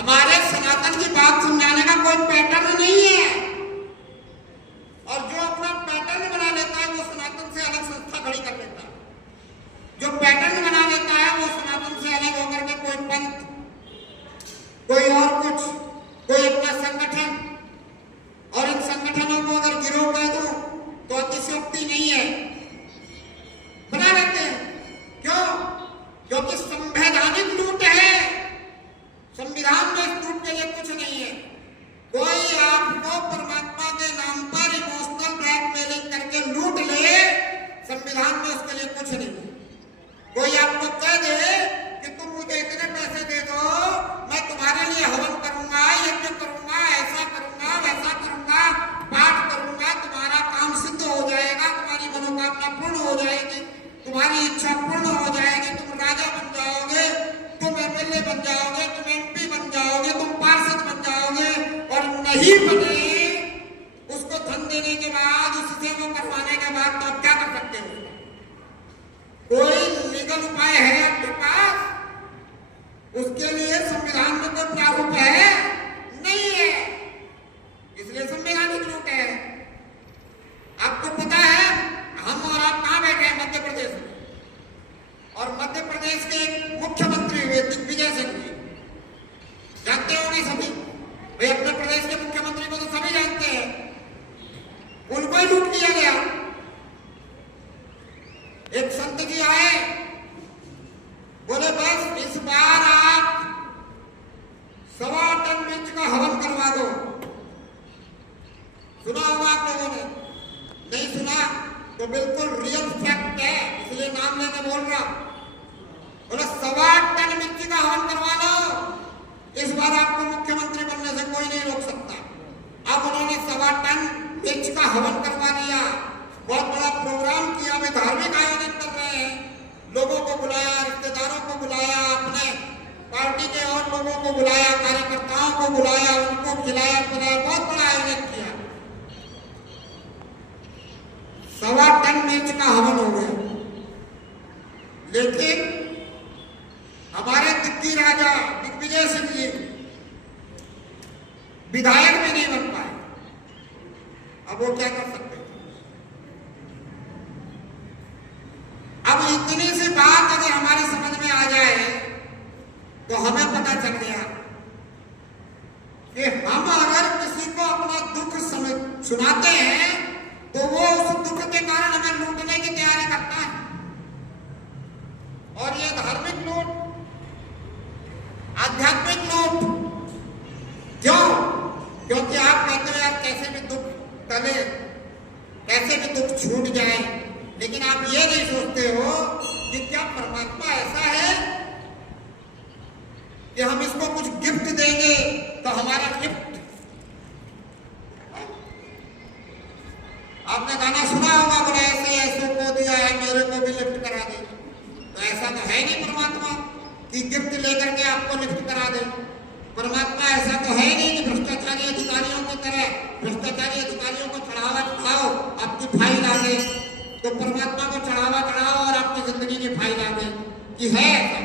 हमारे सनातन की बात समझाने का कोई पैटर्न नहीं है। और जो अपना पैटर्न बना लेता है वो सनातन से अलग संस्था खड़ी कर लेता है। जो पैटर्न बना लेता है वो सनातन से अलग होकर के कोई पंथ, कोई और कुछ, कोई अपना संगठन, और इन संगठनों को अगर गिरोह कह दो तो अतिशयोक्ति नहीं है, बना लेते हैं। क्यों? क्योंकि संवैधानिक लूट है। संविधान में इस लूट के लिए कुछ नहीं है। कोई आपको परमात्मा के नाम पर इमोशनल ब्लैकमेलिंग करके लूट ले, संविधान में उसके लिए कुछ नहीं है। कोई आपको कह दे कि तुम मुझे इतने पैसे दे दो, मैं तुम्हारे लिए हवन करूंगा, यज्ञ करूंगा, ऐसा करूंगा, वैसा करूंगा, पाठ करूंगा, तुम्हारा काम सिद्ध हो जाएगा, तुम्हारी मनोकामना पूर्ण हो जाएगी, तुम्हारी इच्छा पूर्ण हो जाएगी, तुम राजा बन जाओगे, तुम एमएलए बन जाओगे, तुम एमपी बन जाओगे, तुम पार्षद बन जाओगे। और नहीं बने, उसको धन देने के बाद, उससे वो करवाने के बाद तो आप क्या कर सकते हो? कोई लीगल उपाय है आपके पास? उसके लिए संविधान में कोई प्रारूप है? नहीं है। इसलिए संवैधानिक लूट है। आपको पता है हम और आप कहां बैठे हैं? मध्य प्रदेश में। और मध्य प्रदेश के मुख्यमंत्री हुए दिग्विजय सिंह जी, जानते हो नहीं सभी? भाई अपने प्रदेश के मुख्यमंत्री को तो सभी जानते हैं। उनको ही लूट किया गया। एक संत जी आए, बोले बस इस बार आप 1.25 टन मिर्च का हवन करवा दो। सुना होगा आप लोगों ने? नहीं सुना तो बिल्कुल रियल फैक्ट है, इसलिए नाम लेके बोल रहा। बोले 1.25 टन मिर्ची का हवन करवा लो, इस बार आपको मुख्यमंत्री बनने से कोई नहीं रोक सकता। अब उन्होंने 1.25 टन मिर्च का हवन करवा दिया। बहुत बड़ा प्रोग्राम किया, वे धार्मिक आयोजन कर रहे हैं, लोगों को बुलाया, रिश्तेदारों को बुलाया, अपने पार्टी के और लोगों को बुलाया, कार्यकर्ताओं को बुलाया, उनको खिलाया पिलाया, बहुत बड़ा आयोजन किया। 1.25 टन मिर्च का हवन हो गया। लेकिन हमारे दिग्गी राजा दिग्विजय सिंह जी विधायक भी नहीं बन पाए। अब वो क्या कर सकते? अब इतनी सी बात अगर हमारी समझ में आ जाए तो हमें पता चल गया कि हम अगर किसी को अपना दुख सुनाते हैं तो वो उस दुख के कारण हमें लूटने की तैयारी करता है। और ये धार्मिक लूट, आध्यात्मिक लूट। क्यों? क्योंकि आप कहते हो यार कैसे भी दुख टले, कैसे भी दुख छूट जाए, लेकिन आप ये नहीं सोचते हो कि क्या परमात्मा ऐसा है कि हम इसको कुछ गिफ्ट देंगे तो हमारा गिफ्ट। आपने गाना सुना होगा, बोले ऐसे ऐसे को दिया है मेरे को भी लिफ्ट करा दे। तो ऐसा तो है नहीं परमात्मा कि गिफ्ट लेकर के आपको लिफ्ट करा दे। परमात्मा ऐसा तो है नहीं कि भ्रष्टाचारी अधिकारियों की तरह भ्रष्टाचारी अधिकारियों को चढ़ावा चढ़ाओ आपकी फाइल आ गई, तो परमात्मा को चढ़ावा चढ़ाओ और आपकी जिंदगी की फाइल आ गई, कि है ऐसा?